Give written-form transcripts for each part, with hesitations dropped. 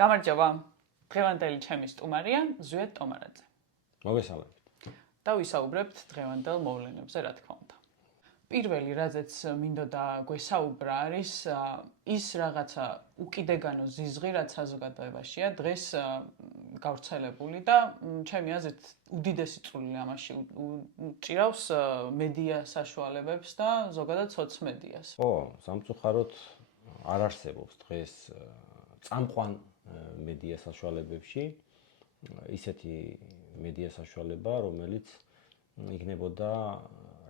გამარჯობა. დღევანდელი ჩემი სტუმარია ზვიად ტომარაძე. მოგესალმებით. და ვისაუბრებთ დღევანდელ მოვლენებზე, რა თქმა უნდა. პირველი, რაზეც მინდოდა გვესაუბრა, არის ის რაღაცა უკიდეგანო ზიზღი, რაც საზოგადოებაშია დღეს გავრცელებული და ჩემი აზრით უდიდესი წვლილი ამაში უჭირავს მედია საშუალებებს და ზოგადად სოციმედიას. ხო, სამწუხაროდ არ არსებობს დღეს წამყვან მედია საშუალებებში ისეთი მედია საშუალება, რომელიც იქნებოდა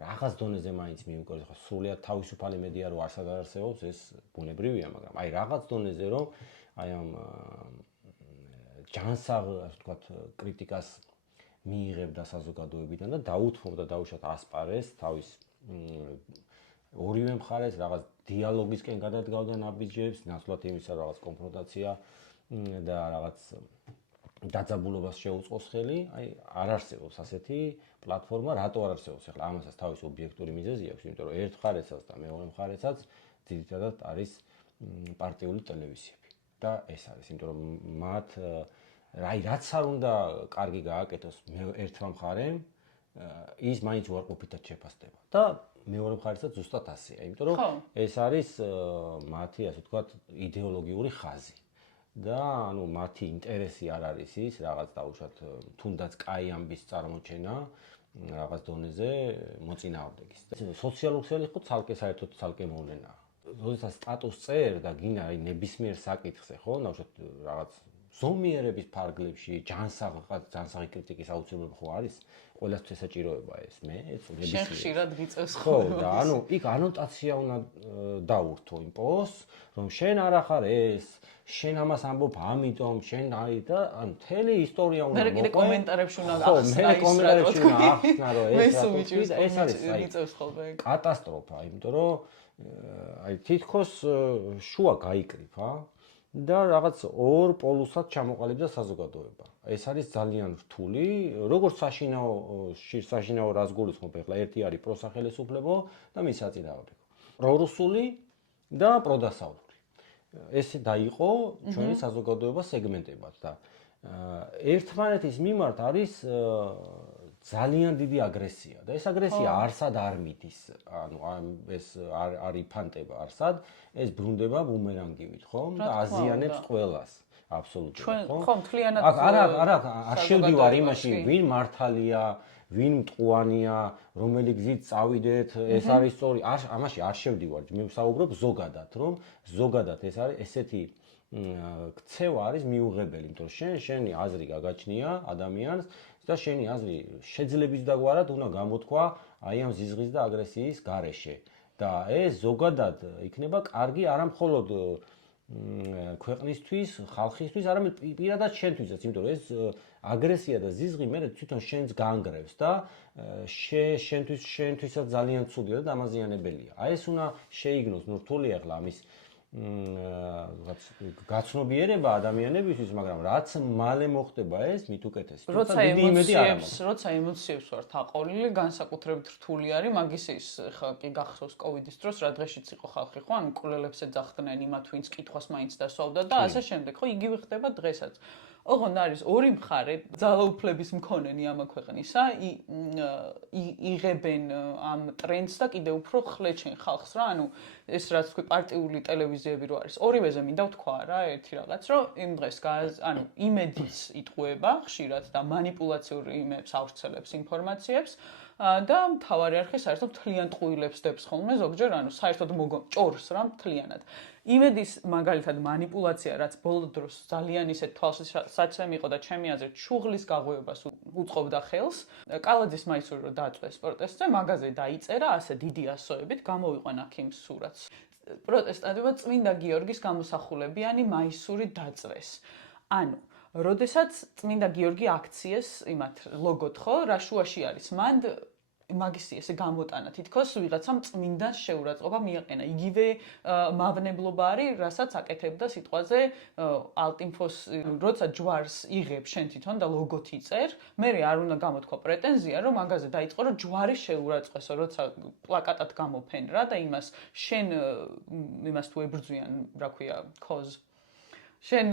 რაღაც დონეზე მაინც მიუკვირდეს, ხო, სრულიად თავისუფალი მედია რო არ არსებობს, ეს ბუნებრივია, მაგრამ აი რაღაც დონეზე რომ აი ამ ჯანსაღ, ასე ვთქვათ, კრიტიკას მიიღებდა საზოგადოებიდან და დაუთმობდა დაუშვათ ასპარეს თავის ორივე მხარეს რაღაც დიალოგისკენ გადადგავდა ნაბიჯებს, ნაცვლად იმისა რაღაც კონფრონტაცია და რაღაც დაძაბულობას შეუწყოს ხელი, აი არ არსებობს ასეთი პლატფორმა, რატო არ არსებობს? ახლა ამასაც თავისი ობიექტური მიზეზი აქვს, იმიტომ რომ ერთ მხარესაც და მეორე მხარესაც ძირითადად არის პარტიული ტელევიზიები. და ეს არის, იმიტომ რომ მათ რაც არ უნდა კარგი გააკეთოს ერთმა მხარემ, ის მაინც უარყოფითად შეფასდება. და მეორე მხარესაც ზუსტად ასეა, იმიტომ რომ ეს არის მათი, ასე ვთქვათ, იდეოლოგიური ხაზი. და ანუ მათი ინტერესი არ არის ის რაღაც დაუშვათ თუნდაც კაი ამბის წარმოჩენა რაღაც დონეზე მოწინააღმდეგის. სოციალურ ქსელი ხო ცალკე საერთოდ ცალკე მოვლენაა. როდესაც სტატუსს წერს და გინდა აი ნებისმიერ საკითხზე, ხო, ნახოთ რაღაც ზომიერების ფარგლებში ჯანსაღი კრიტიკის აუცილებლობა ხო არის? ყველასთვის ესაჭიროება ეს მე ნებისმიერ. შენ ხშირად გიწევს ხო და ანუ იქ ანოტაცია უნდა დაურთო იმ პოსტს, რომ შენ არ ახარ ეს შენ ამას ამბობ ამიტომ შენ აი და ანუ მთელი ისტორია უნდა მოყვე. მე კიდე კომენტარებში უნდა ახსნა ის რა რო ეს არის კატასტროფა, იმიტომ რომ აი თითქოს შუა გაიკრიფა და რაღაც ორ პოლუსად ჩამოყალიბდა საზოგადოება. ეს არის ძალიან რთული, როგორც საშინაო რას გულისხმობ ახლა ერთი არის პროსახელისუფლებო და მის საწინააღმდეგო. პრორუსული და პროდასავლური. ეს დაიყო ჩვენი საზოგადოება სეგმენტებად და ერთმანეთის მიმართ არის ძალიან დიდი აგრესია და ეს აგრესია არსად არ მიდის, ანუ ეს არ იფანტება არსად, ეს ბრუნდება ბუმერანგივით, ხო? და აზიანებს ყველას. აბსოლუტურად, ხო? ხო, მთლიანად არ შევდივარ იმაში, ვინ მართალია, ვინ მტყუანია, რომელი გზით წავიდეთ, ეს არის სწორი, ამაში არ შევდივარ. მე ვსაუბრობ ზოგადად, რომ ზოგადად ეს არის ესეთი ქცევა არის მიუღებელი, იმიტომ რომ შენი აზრი გაგაჩნია ადამიანს და შენი აზრი შეძლების დაგვარად უნდა გამოთქვა აი ამ ზიზღის და აგრესიის გარეშე. და ეს ზოგადად იქნება კარგი არა მხოლოდ ქვეყნისთვის, ხალხისთვის, არამედ პირადად შენთვისაც, იმიტომ რომ ეს აგრესია და ზიზღი მე თვითონ შენს განგრევს და შენთვისაც ძალიან ცუდია და დამაზიანებელია. აი ეს უნდა შეიგნოს, ნუ რთულია ახლა ამის გაცნობიერება ადამიანებისთვის, მაგრამ რაც მალე მოხდება ეს მით უკეთესი. როცა ემოციებს ვართ აყოლილი, განსაკუთრებით რთული არის, მაგის ის ხა კი გახსოვს კოვიდის დროს, რა დღეშიც იყო ხალხი, ხო, ანუ მკვლელებს ეძახდნენ იმათ, ვინც კითხვას მაინც დასვავდა და ასე შემდეგ, ხო, იგივე ხდება დღესაც. ოღონდ არის ორი მხარე, ძალაუფლების მქონენი ამ ქვეყნისა, იღებენ ამ ტრენდს და კიდევ უფრო ხლეჩენ ხალხს რა, ანუ ეს რაც თქვი პარტიული ტელევიზიები რო არის, ორივეზე მინდა ვთქვა რა, ერთი რაღაც, რომ იმ დღეს ანუ იმედიც იტყუება ხშირად და манипуляციურ იმებს ავრცელებს ინფორმაციებს და მთავარი არხი საერთოდ მთლიან ტყუილებს დებს ხოლმე ზოგჯერ, ანუ საერთოდ ჭორს რა მთლიანად. იმედის მაგალითად манипуляცია, რაც ბოლო დროს ძალიან ისეთ თვალსაჩინო იყო და ჩემი აზრით შუღლის გაღვივებას უწყობდა ხელს. კალაძის მაისური რო დააწვეს პროტესტზე, მაღაზე დაიწერა ასე დიდი ასოებით, გამოვიყვანა აქ იმ სურათს. პროტესტანტებმა წმინდა გიორგის გამოსახულებიანი მაისური დაწვეს. ანუ როდესაც წმინდა გიორგი აქციეს იმათ ლოგოთ ხო, რა შუაში არის, მან მაგის ესე გამოტანა თითქოს ვიღაცამ წმინდას შეურაცხყოფა მიაყენა. იგივე მავნებლობა არის, რასაც აკეთებდა სიტყვაზე ალტინფოს, როცა ჯვარს იღებ შენ თვითონ და ლოგოთ იწერ, მე არ უნდა გამოთქვა პრეტენზია, რომ მაგაზე დაიწყო, რომ ჯვარი შეურაცხესო, როცა პლაკატად გამოფენ რა და იმას შენ იმას თუ ებრძვიან, რა ქვია, cause შენ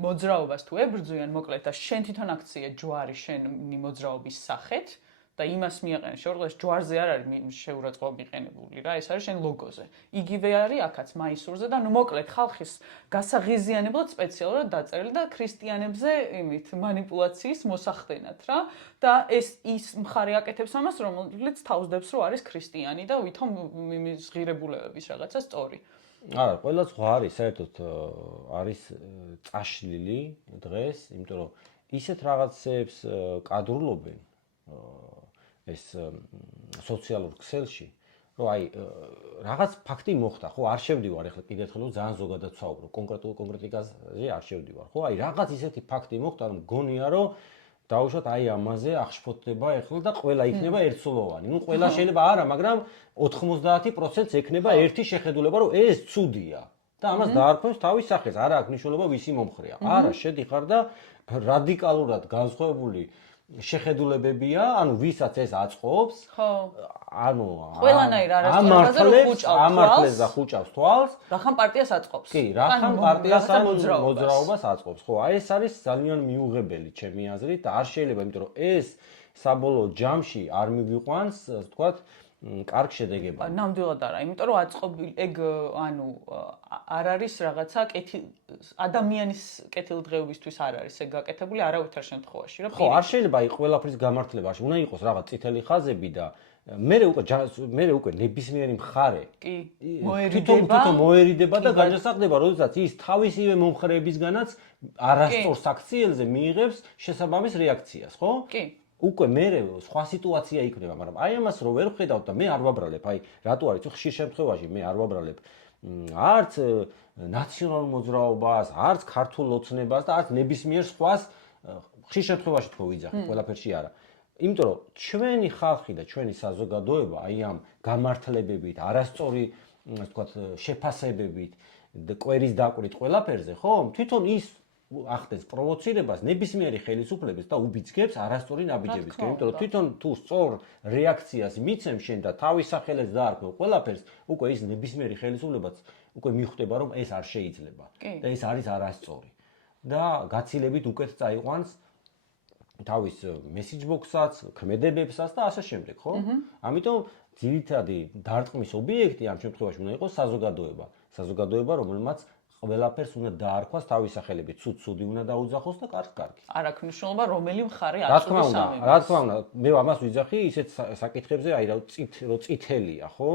მოძრაობას თუ ებრძვიან, მოკლედ და შენ თვითონ აქცია ჯვარი შენი მოძრაობის სახეთ და იმას მიაყენე შეურყეს ჯვარზე არ არის შეურაცხყოფა მიყენებული რა, ეს არის შენ ლოგოზე. იგივე არის აქაც მაისურზე და ნუ მოკლედ ხალხის გასაღიზიანებლად სპეციალურად დაწერილი და ქრისტიანებზე იმით манипуляციის მოსახდენად რა და ის მხარე აკეთებს ამას, რომელიც თავსდებს რომ არის ქრისტიანი და ვითომ იმის ღირებულებების რაღაცა სწორი. არა, ყველა სხვა არის, საერთოდ არის წაშლილი დღეს, იმიტომ რომ ისეთ რაღაცებს კადრულობენ ეს სოციალურ ქსელში, რომ აი რაღაც ფაქტი მოხდა, ხო, არ შევდივარ ახლა კიდევ ერთხელ ძალიან ზოგადად ვსაუბრო, კონკრეტიკაზე არ შევდივარ, ხო, აი რაღაც ისეთი ფაქტი მოხდა, რომ გონია რომ დაუშვათ აი ამაზე აღშფოთდება ახლა და ყველა იქნება ერთსულოვანი. ნუ ყველა შეიძლება არა, მაგრამ 90% ექნება ერთი შეხედულება, რომ ეს ცუდია და ამას დაარქვევს თავის სახეს. არა აქვს მნიშვნელობა ვისი მომხრეა. არა, შედიხარ და რადიკალურად განსხვავებული შეხედულებებია, ანუ ვისაც ეს აწყობს, ხო. ანუ ყველანაირ არასწორობაზე რომ ამართლებს და ხუჭავს თვალს. რახან პარტიას აწყობს. კი, რახან პარტიას ან მოძრაობას აწყობს. ხო, აი ეს არის ძალიან მიუღებელი ჩემი აზრით და არ შეიძლება, იმიტომ რომ ეს საბოლოო ჯამში არ მივიყვანს, თქვათ, კარგ შედეგებად. ნამდვილად არა, იმიტომ რომ აწყობილი ეგ ანუ არ არის რაღაცა ადამიანის კეთილდღეობისთვის არ არის ეგ გაკეთებული არავითარ შემთხვევაში, რა. ხო, არ შეიძლება აი ყველაფრის გამართლებაში, უნდა იყოს რაღაც წითელი ხაზები და მე უკვე ნებისმიერი მხარე კი, თვითონ მოერიდება და განსაკუთრება, როდესაც ის თავისივე მომხრეებისგანაც არასწორ საქციელზე მიიღებს შესაბამის რეაქციას, ხო? კი. უკვე მე სხვა სიტუაცია იქნება, მაგრამ აი ამას რო ვერ ვხედავ და მე არ ვაბრალებ, აი რატო არის ხშირ შემთხვევაში მე არ ვაბრალებ არც ნაციონალურ მოძრაობას, არც ქართულ ოცნებას და არც ნებისმიერ სხვას ხშირ შემთხვევაში თქო ვიძახი, ყველაფერში არა. იმიტომ რომ ჩვენი ხალხი და ჩვენი საზოგადოება აი ამ გამართლებებით, არასწორი, ასე ვთქვათ, შეფასებებით და კვერის დაკვრით ყველაფერზე, ხო? თვითონ ის ახდენს პროვოცირებას ნებისმიერი ხელისუფლების და უბიძგებს არასწორი ნაბიჯებისკენ, იმიტომ რომ თვითონ თუ სწორ რეაქციას მიცემ შენ და თავის სახელებს დაარქვევ ყველაფერს, უკვე ის ნებისმიერი ხელისუფლებაც უკვე მიხვდება, რომ ეს არ შეიძლება და ეს არის არასწორი. და გაცილებით უკეთ წაიყვანს თავის message box-საც, ქმედებებსაც და ასე შემდეგ, ხო? ამიტომ ძირითადი დარტყმის ობიექტი ამ შემთხვევაში უნდა იყოს საზოგადოება. საზოგადოება, რომელმაც ყველაფერს უნდა დაარქვას თავის სახელებით, ცუდ-ცუდი უნდა დაუძახოს და კარგი. არ აქვს მნიშვნელობა რომელი მხარე აწუდის ამებას. რა თქმა უნდა, მე ამას ვიძახი ისეთ საკითხებზე, აი რა წითელია, ხო?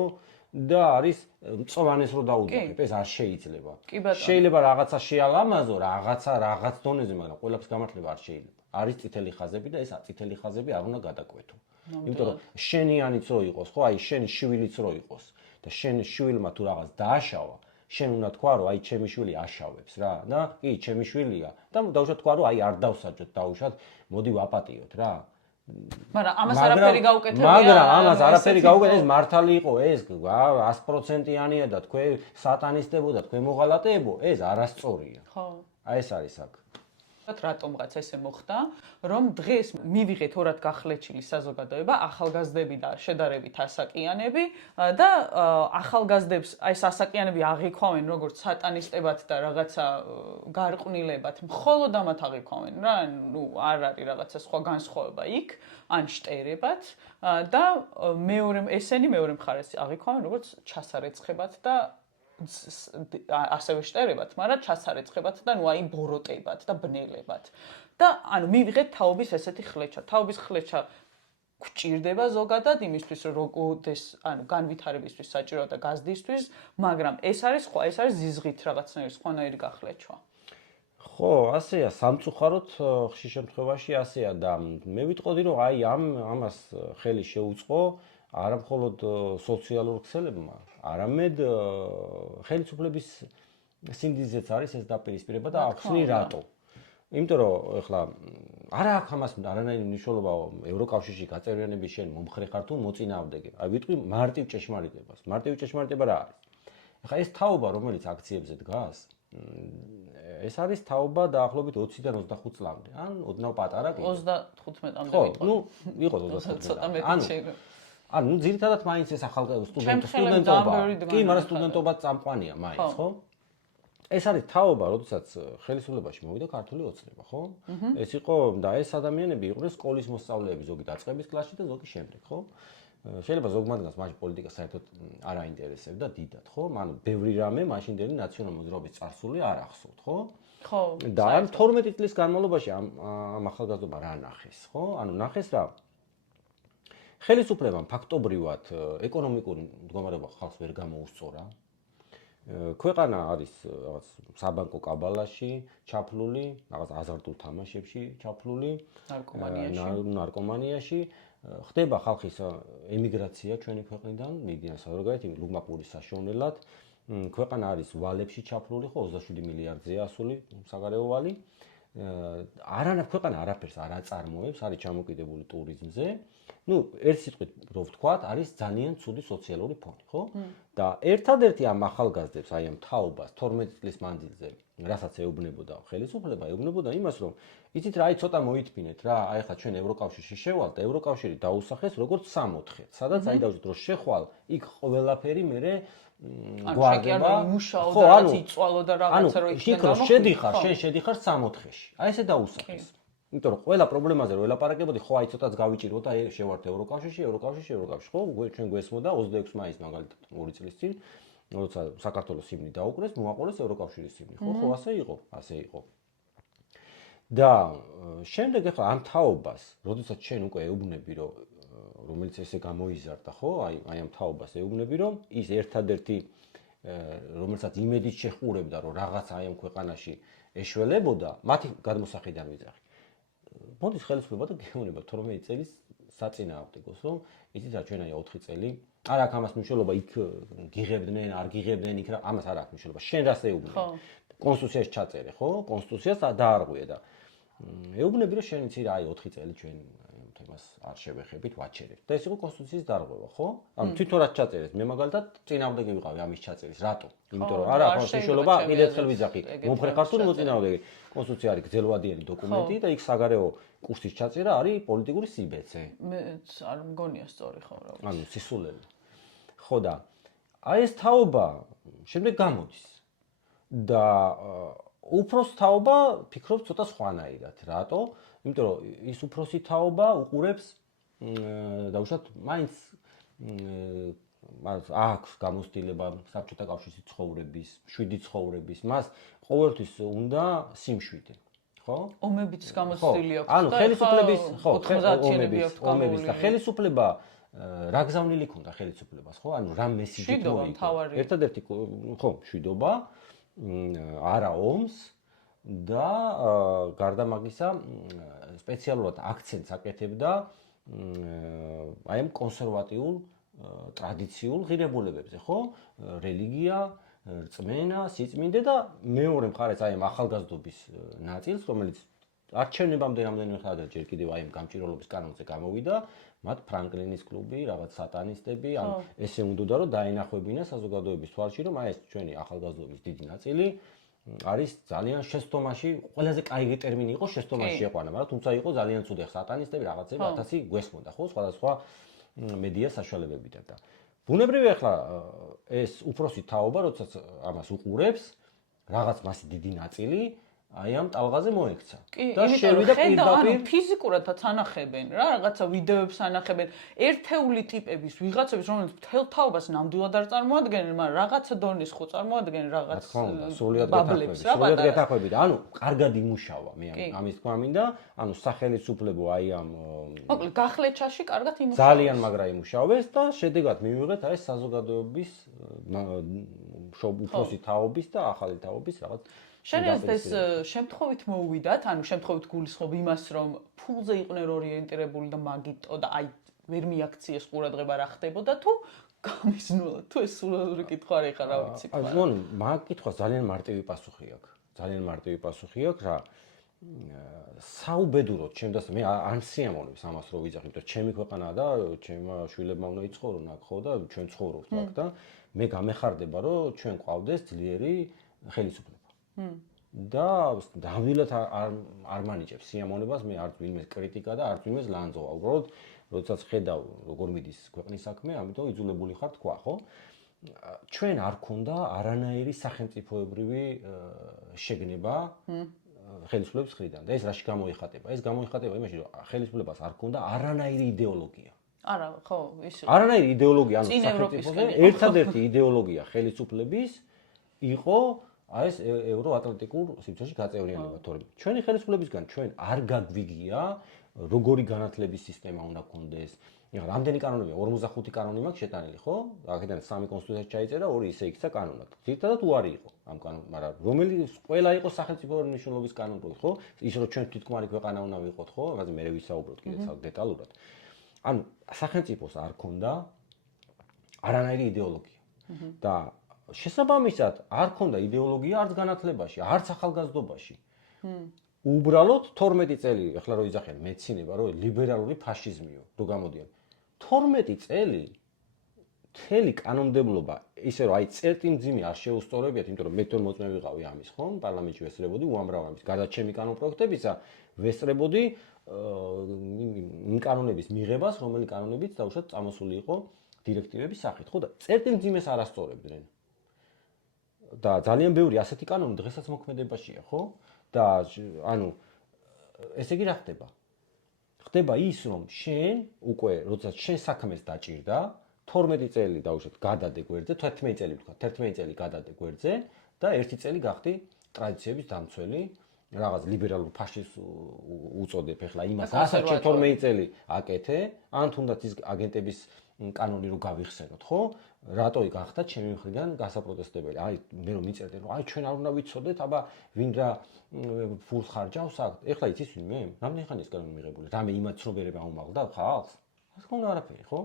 და არის მწვანეს რო დაუძახებ, ეს არ შეიძლება. შეიძლება რაღაცა შეალამაზო, რაღაც დონეზე, მაგრამ ყველაფერს გამართლება არ შეიძლება. არის წითელი ხაზები და ეს წითელი ხაზები არ უნდა გადაკვეთო. იმიტომ რომ შენიანიც რო იყოს, ხო, აი შენი შვილიც რო იყოს და შენ შვილმა თუ რაღაც დააშავა, შენ უნდა თქვა რომ აი ჩემი შვილი აშავებს რა და კი ჩემი შვილია და დაუშვათ თქვა რომ აი არ დავსაჯოთ დაუშვათ მოდი ვაპატიოთ რა. მაგრამ ამას არაფერი გაუკეთებია. მაგრამ ამას არაფერი გაუკეთე, ეს მართალი იყო, ეს 100%-იანია და თქვენ სატანისტებო და თქვენ მოღალატეებო, ეს არასწორია. ხო. აი ეს არის აქ. რატომღაც ესე მოხდა, რომ დღეს მივიღეთ ორად გახლეჩილი საზოგადოება, ახალგაზრდები და შედარებით ასაკიანები და ახალგაზრდებს ეს ასაკიანები აღიქვამენ როგორც სატანისტებად და რაღაცა გარყვნილებად, მხოლოდ ამათ აღიქვამენ რა, ნუ არ არის რაღაცა სხვა განსხვავება იქ, ან შტერებად და ესენი მეორე მხარეს აღიქვამენ როგორც ჩასარეცხებად და ასევე შტერებად, მაგრამ ჩასარეცხებად და ნუ აი ბოროტებად და ბნელებად. და ანუ მივიღეთ თაობის ესეთი ხლეჩა. თაობის ხლეჩა გვჭირდება ზოგადად იმისთვის, რომ როდეს ანუ განვითარებისთვის საჭიროა და გაზრდისთვის, მაგრამ ეს არის ზიზღით რაღაცნაირი სხვანაირი გახლეჩვა. ხო, ასეა, სამწუხაროდ ხშირ შემთხვევაში ასეა და მე ვიტყოდი, რომ აი ამას ხელი შეუწყო არა მხოლოდ სოციალურ ქსელებმა, არამედ ხელისუფლების სინდისზეც არის ეს დაპირისპირება და ახსნი რატო. იმიტომ რომ ეხლა არა აქვს ამას არანაირი მნიშვნელობა ევროკავშირში გაწევრიანების შენ მომხრე ხარ თუ მოწინააღმდეგე. აი ვიტყვი მარტივ ჭეშმარიტებას. მარტივი ჭეშმარიტება რა არის? ეხლა ეს თაობა, რომელიც აქციებზე დგას, ეს არის თაობა დაახლოებით 20-დან 25 წლამდე. ან ოდნავ პატარა კი. 35-მდე ხო, ნუ იყო 35. ანუ ძირითადად მაინც ეს ახალგაზრდა სტუდენტობა. კი, მაგრამ სტუდენტობა წამყვანია მაინც, ხო? ეს არის თაობა, როდესაც ხელისუფლებაში მოვიდა ქართული ოცნება, ხო? ეს იყო და ეს ადამიანები იყვნენ სკოლის მოსწავლეები, ზოგი დაწყების კლასში და ზოგი შემდეგ, ხო? შეიძლება ზოგმაგდას მაშინ პოლიტიკა საერთოდ არ აინტერესებდა დიდად, ხო? ანუ ბევრი რამე მაშინდელი ნაციონალ მოძრაობის წარსული არ ახსოვთ, ხო? ხო. და ამ 12 წლის განმავლობაში ამ ახალგაზრდობა რა ნახეს, ხო? ანუ ნახეს რა ხელისუფლებამ ფაქტობრივად ეკონომიკური მდგომარეობა ხალხს ვერ გამოუსწორა. ქვეყანა არის რაღაც საბანკო კაბალაში ჩაფლული, რაღაც აზარტულ თამაშებში ჩაფლული, ნარკომანიაში. ხდება ხალხის ემიგრაცია ჩვენი ქვეყნიდან, მიდიან საზოგადოებრივ ლუგმაპურის საშუალებლად. ქვეყანა არის ვალებში ჩაფლული, ხო 27 მილიარდზეა ასული საგარეო ვალი. ქვეყანა არაფერს არ აწარმოებს, არის ჩამოკიდებული ტურიზმზე. ერთ სიტყვით რო ვთქვათ, არის ძალიან ცუდი სოციალური ფონი, ხო? და ერთადერთი ამ ახალგაზრდებს, აი ამ თაობას 12 წლის მანძილზე, რასაც ეუბნებოდა ხელისუფლება, ეუბნებოდა იმას, რომ იცით რა, აი ცოტა მოითმინეთ რა, აი ხა ჩვენ ევროკავშირში შევალთ და ევროკავშირი დაუსახეს როგორც 64-ად, სადაც აი დავუშვით რომ შეხვალ, იქ ყველაფერი მერე გვარდება. ხო, ანუ იწვალო და რაღაცა რო იქნება. ანუ შედიხარ, შენ შედიხარ 64-ში. აი ესე დაუსახეს. იმიტომ რომ ყველა პრობლემაზე რო ელაპარაკებოდი, ხო აი ცოტაც გავიჭირო და შევართ ევროკავშირში, ხო? ჩვენ გვესმოდა 26 მაისს მაგალითად 2 წლის წინ, როცა საქართველოს ჰიმნი დაუკრეს, მოაყოლეს ევროკავშირის ჰიმნი, ხო, ასე იყო. და შემდეგ ახლა ამ თაობას, როდესაც შენ უკვე ეუბნები, რომელიც ესე გამოიზარდა, ხო? აი ამ თაობას ეუბნები, რომ ის ერთადერთი რომელსაც იმედით შეხურებდა, რომ რაღაც აი ამ ქვეყანაში ეშველებოდა, მათი გადმოსახედიდან ვიძახი. მოდის ხელისუფლება და გეუბნება 12 წელის საწინააღმდეგოს, რომ იცით რა ჩვენ აი 4 წელი არ აქვს ამას მნიშვნელობა, იქ გიღებდნენ, არ გიღებდნენ, იქ რა ამას არ აქვს მნიშვნელობა. შენ რას ეუბნები? კონსტიტუციაში ჩაწერე, ხო? კონსტიტუციას დაარღვიე და ეუბნები რომ შენ იცი რა აი 4 წელი ჩვენ თემას არ შევეხებით, ვაჩერებთ. და ეს იყო კონსტიტუციის დარღვევა, ხო? ანუ თვითონ რაც ჩაწერეს, მე მაგალითად წინააღმდეგი ვიყავი ამის ჩაწერის. რატო? იმიტომ რომ არ აქვს მნიშვნელობა, კიდევ ერთხელ ვიძახი. მომხრე ხართული მოწინააღმდეგე. კონსტიტუცია არის გრძელვადიანი დოკუმენტი და იქ საგარეო კურსის ჩაწერა არის პოლიტიკური სიბეცე. მე არ მგონია სწორი ხო რა. ანუ სისულელი. ხო და აი ეს თაობა შემდეგ გამოდის. და უფროს თაობა ფიქრობ ცოტა სხვანაირად. რატო? იმიტომ რომ ის უფროსი თაობა უყურებს დაუშვათ მაინც მას აქვს გამოცდილება საბჭოთა კავშირის ცხოვრების, შვიდი ცხოვრების, მას ყოველთვის უნდა სიმშვიდე, ხო? ომებიც გამოცდილი აქვს. ანუ ხელისუფლების, ხო, ომების და ხელისუფლება რა გზავნილი ქონდა ხელისუფლებას, ხო? ანუ რა მესიჯი მოიგო. ერთადერთი ხო, შვიდობა, არა ომს და გარდა მაგისა სპეციალურად აქცენტს აკეთებდა აი ამ კონსერვატიულ ტრადიციულ ღირებულებებზე, ხო? რელიგია, რწმენა, სიწმინდე და მეორე მხარეს აი ამ ახალგაზრდობის ნაწილს, რომელიც არჩევნებამდე რამდენიმე ხანად ჯერ კიდევ აი ამ გამჭირვალობის კანონზე გამოვიდა, მათ ფრანკლინის კლუბი, რაღაც სატანისტები, ან ესე უნდოდა რომ დაენახვებინა საზოგადოების თვალში, რომ აი ეს ჩვენი ახალგაზრდობის დიდი ნაწილი არის ძალიან შეცდომაში, ყველაზე კაი ტერმინი იყო შეცდომაში შეყვანა, მაგრამ თუმცა იყო ძალიან ცუდი სატანისტები, რაღაცები 1000 გვესმოდა, ხო, სხვადასხვა მედია საშუალებებიდან და ბუნებრივია ახლა ეს უფროსი თაობა, როდესაც ამას უყურებს, რაღაც მასი დიდი ნაწილი აი ამ ტალღაზე მოექცა. და შევიდა პირდაპირ ფიზიკურადაც ანახებენ რა, რაღაცა ვიდეოებს ანახებენ, ერთეული ტიპების ვიღაცების, რომელიც მთელ თაობას ნამდვილად არ წარმოადგენენ, მაგრამ რაღაცა დონის ხო წარმოადგენენ რაღაც ბაბლებს რა. სრულად გეთახვები და ანუ კარგად იმუშავა, მე ამის თქმა მინდა, ანუ სახელმწიფო აი ამ მოკლედ გახლეჩაში კარგად იმუშავეს. ძალიან მაგრა იმუშავეს და შედეგად მივიღეთ აი საზოგადოების უფროსი თაობის და ახალი თაობის რაღაც შენ ეს შემთხვევით მოუვიდათ, ანუ შემთხვევით გულისხმობ იმას, რომ ფულზე იყვნენ ორიენტირებული და მაგიტო და აი ვერ მიაქციეს ყურადღება რა ხდებოდა თუ გამიზნულა, თუ ეს სულელური კითხვა არ ეხა რა ვიცი. ანუ მაგ კითხვას ძალიან მარტივი პასუხი აქვს. ძალიან მარტივი პასუხი აქვს რა. საუბედუროდ ჩემს მე არ სიამოვნებს ამას რო ვიძახი, იმიტომ ჩემი ქვეყანაა და ჩემმა შვილებმა უნდა იცხოვრონ აქ ხო და ჩვენ ცხოვრობთ აქ და მე გამეხარდება რომ ჩვენ ყავდეს ძლიერი ხელისუფლება. და დავილად არ მანიჭებს სიამოვნებას მე არც ვინმეს კრიტიკა და არც ვინმეს ლანძღვა. უბრალოდ როდესაც ხედავ როგორ მიდის ქვეყნის საქმე, ამიტომ იძულებული ხარ თქვა, ხო? ჩვენ არ ქონდა არანაირი სახელმწიფოებრივი შეგნება ხელისუფლების მხრიდან და ეს რაში გამოიხატება? ეს გამოიხატება იმაში, რომ ხელისუფლებას არ ქონდა არანაირი იდეოლოგია. არა, ხო, ის არანაირი იდეოლოგია, ანუ წინ სახელმწიფოზე ევროპისკენ იყო. ერთადერთი იდეოლოგია ხელისუფლების იყო აი ეს ევროატლანტიკურ სივრცეში გაწევრიანება, თორემ ჩვენი ხელისუფლებისგან ჩვენ არ გაგვიგია როგორი განათლების სისტემა უნდა გქონდეს. ეხლა რამდენი კანონია? 45 კანონი მაქვს შეტანილი, ხო? აქედან 3 კონსტიტუციაში ჩაიწერა, 2 ისე იქცა კანონად. ძირითადად უარი იყო ამ კანონს, მაგრამ რომელიც ყველა იყო სახელმწიფო მნიშვნელობის კანონი, ხო? ის რომ ჩვენ თვითკმარი ქვეყანა უნდა ვიყოთ, ხო? ამაზე მე ვისაუბროთ კიდე დეტალურად. ანუ სახელმწიფოს არ ქონდა არანაირი იდეოლოგია. და შესაბამისად არ ქონდა იდეოლოგია არც განათლებაში, არც ახალგაზრდობაში. უბრალოდ 12 წელი, ეხლა რო იძახიან მეცინება, რომ ლიბერალური ფაშიზმიო, რო გამოდიან. 12 წელი მთელი კანონმდებლობა, ისე რომ აი წერტილმძიმე არ შეუსწორებიათ, იმიტომ რომ მე თვითონ მოწმე ვიყავი ამის, ხო? პარლამენტში ვესწრებოდი უამრავ ამის. გარდა ჩემი კანონპროექტებისა, ვესწრებოდი იმ კანონების მიღებას, რომელი კანონებიც დაუშვათ წამოსული იყო დირექტივების სახით, ხო და წერტილმძიმეს არ ასწორებდნენ. და ძალიან ბევრი ასეთი კანონი დღესაც მოქმედებაშია, ხო? და ანუ ესე იგი რა ხდება? ხდება ის, რომ შენ უკვე როდესაც შენ საქმეს დაჭირდა 12 წელი დაუშვათ გადადე გვერდზე, 11 წელი ვთქვა, 11 წელი გადადე გვერდზე და 1 წელი გახდი ტრადიციების დამცველი, რაღაც ლიბერალურ ფაშიზმს უწოდებ, ეხლა იმას ასაც 12 წელი აკეთე, ან თუნდაც ის აგენტების კანონი რო გავიხსენოთ, ხო? რატო გახდა ჩემი მხრიდან გასაპროტესტებელი? აი, მე რომ მიწერდნენ, რომ აი ჩვენ არ უნდა ვიცოდეთ, აბა ვინ რა ფულს ხარჯავს აქ. ეხლა იცის ვინმე? რამდენი ხანია ეს კანონი მიღებული? რამე იმად ცნობიერება უმაღლდა ხალხს? ასე უნდა არაფერი, ხო?